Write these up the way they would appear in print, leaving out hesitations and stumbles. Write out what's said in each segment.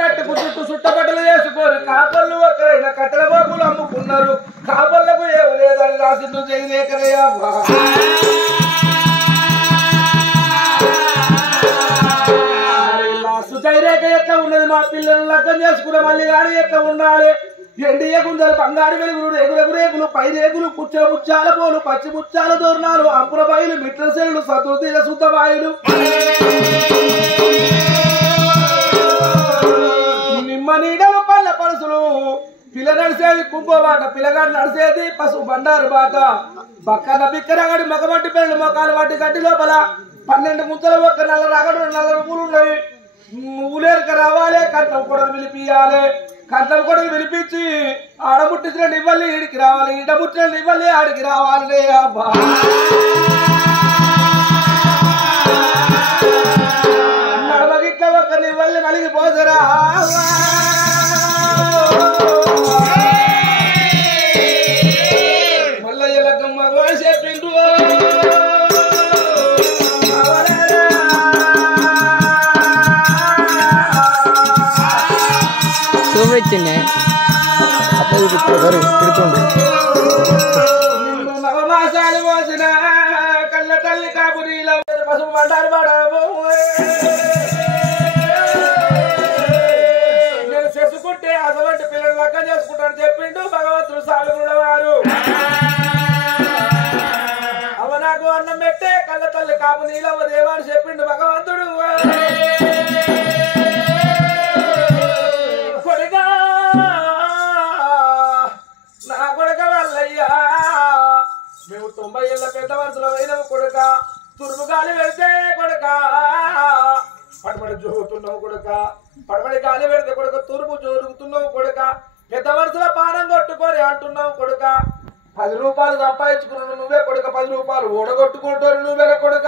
కట్టుకు చుట్టూ చుట్టబట్టలు చేసుకోరు కాపళ్ళు ఒకరైనా కట్టెల బాబులు అమ్ముకున్నారు కాపళ్ళకు ఏమి లేదని రాసిండు జయదేకరయ్య జయరేఖ ఎట్లా ఉన్నది మా పిల్లలు లగ్గం చేసుకున్న మళ్ళీ గాడి ఎట్లా ఉండాలి ఎండి ఎగుందలు బంగారు వెలుగులు రేగులకు రేగులు పై రేగులు పుచ్చల ముచ్చాల పోలు పచ్చి ముచ్చాల దోరణాలు అంపుల బాయిలు మిట్ల సెల్లు సతుర్తీల శుద్ధ బాయిలు నిమ్మ నీడలు పళ్ళ పరుసులు పిల్ల నడిసేది కుంభబాట పిల్లగాడు నడిసేది పసుపు బండారు బాట బక్కన బిక్కరగడి మగమట్టి పిల్లలు మొక్కలు వాటి గడ్డి లోపల 12 ముంతల ఒక్క నల్ల రగడు నల్ల పూలు ఉన్నాయి ఊలేరుక రావాలి కంటం కొడలు పిలిపియాలి కంటం కొడలు పిలిపించి ఆడముట్టించిన నివ్వల్లి ఈడికి రావాలి ఈడముట్టిన నివ్వల్లి ఆడికి రావాలి అబ్బా నడమగిట్ల ఒక్క నివ్వల్లి మలిగిపోతురా మల్లయ్య లగ్గం మగవాడు చెప్పిండు నవమాసాలు పోసిన కళ్ళ తల్లి కాబురీలో పసుపు బండారు పడబో నేను చేసుకుంటే అటువంటి పిల్లలు లగ్గం చేసుకుంటాను చెప్పిండు భగవంతుడు సాలుగుల వారు అవ నాకు అన్నం పెట్టే కళ్ళ తల్లి కాపు నీలవ దేవాడు చెప్పిండు భగవంతుడు మేము 90 ఏళ్ళ పెద్ద వరుసలో అయినాము కొడుక తురుముగాలి పెడితే కొడుక పడబడి జోగుతున్నావు కొడుక పడబడి గాలి పెడితే కొడుక తురుము జోరుగుతున్నావు కొడుక పెద్ద వరుసలో పానం కొట్టుకొని అంటున్నావు కొడుక 10 రూపాయలు సంపాదించుకున్నావు నువ్వే కొడుక 10 రూపాయలు ఓడగొట్టుకుంటారు నువ్వే కొడుక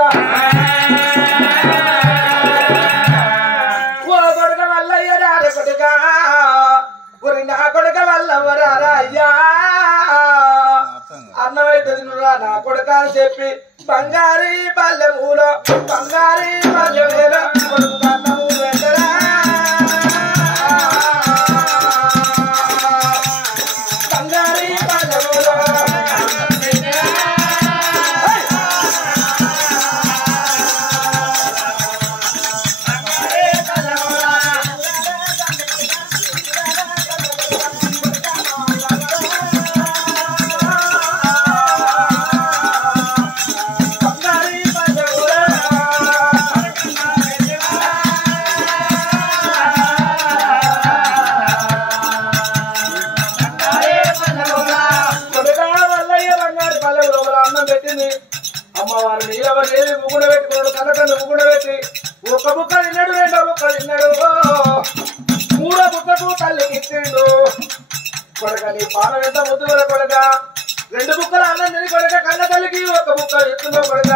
ఓ కొడుక వల్లయ్య రారే కొడుక ఒరి నా కొడుక వల్లవరారా అయ్యా అన్నమైతే నువ్వురా నా కొడుక అని చెప్పి బంగారీ పల్లెమూలో బంగారీ పల్లెమూలో కొడుకు అన్నము పెట్టరా బంగారీ పల్లెమూలో అమ్మవారు నీలవరి ముగ్గుడ పెట్టుకున్నాడు కన్నకన్ను ముగ్గుడ పెట్టి ఒక బుక్క తిన్నాడు 2 బుక్కలు తిన్నాడు 3వ బుక్కకు తల్లికి ఇచ్చిండు కొడక నీ పానం ఎంత ముద్దు కొడక 2 బుక్కలు అన్నం తిని కొడక కన్న తల్లికి 1 బుక్క ఇస్తున్నావు కొడక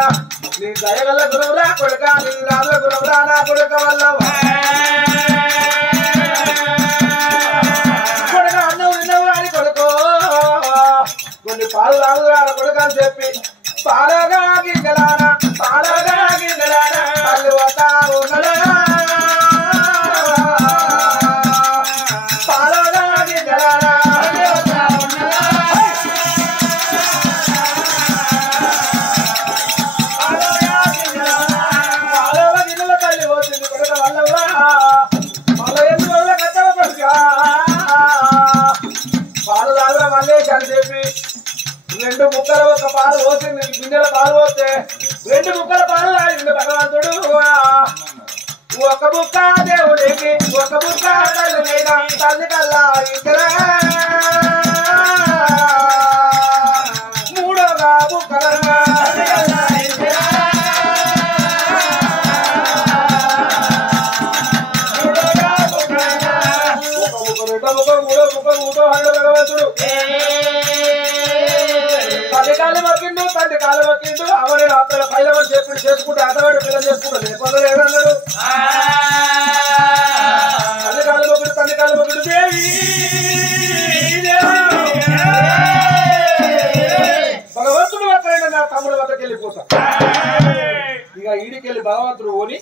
నీ దయగల్ల గురవురా కొడక నీ రాజ గురవురా నా కొడక వల్ల కొడక అన్నం తిన్నావు అని కొడుకో కొన్ని పాలు తాగురా కొడక అని చెప్పి పాలగా గింజలానా పల్లెవతా ఉన్నదా పాలగా గింజలానా పాలవ గిన్నెల తల్లి పోతుంది కొడుక వల్లవా మళ్ళీ ఎందుకు వల్ల కట్టవ కొడుక పాలు తాగురా మల్లేష్ అని చెప్పి 2 ముక్కలు ఒక పాలు పోసింది గిన్నెల పాలు పోతే 2 ముక్కల పాలు తాగింది భగవంతుడు 1 బుక్క దేవుడికి 1 బుక్క తల్లి కల్లా ఇద్దరా 3వ బుక్కల భగవంతుడు కాలు మొక్కిండు తండ్రి కాలు మొక్కిండు అవని అక్కడ పైలవని చెప్పి చేసుకుంటే అతవాడు పిల్లలు చేసుకుంటారు లేకపోతే ఏమన్నారు తల్లి కాలు మొక్కుడు తండ్రి కాలు మొక్కుడు భగవంతుడు అక్కడైనా నా తమ్ముడు వద్దకు వెళ్ళిపోతా ఇక ఈడికెళ్ళి భగవంతుడు ఓని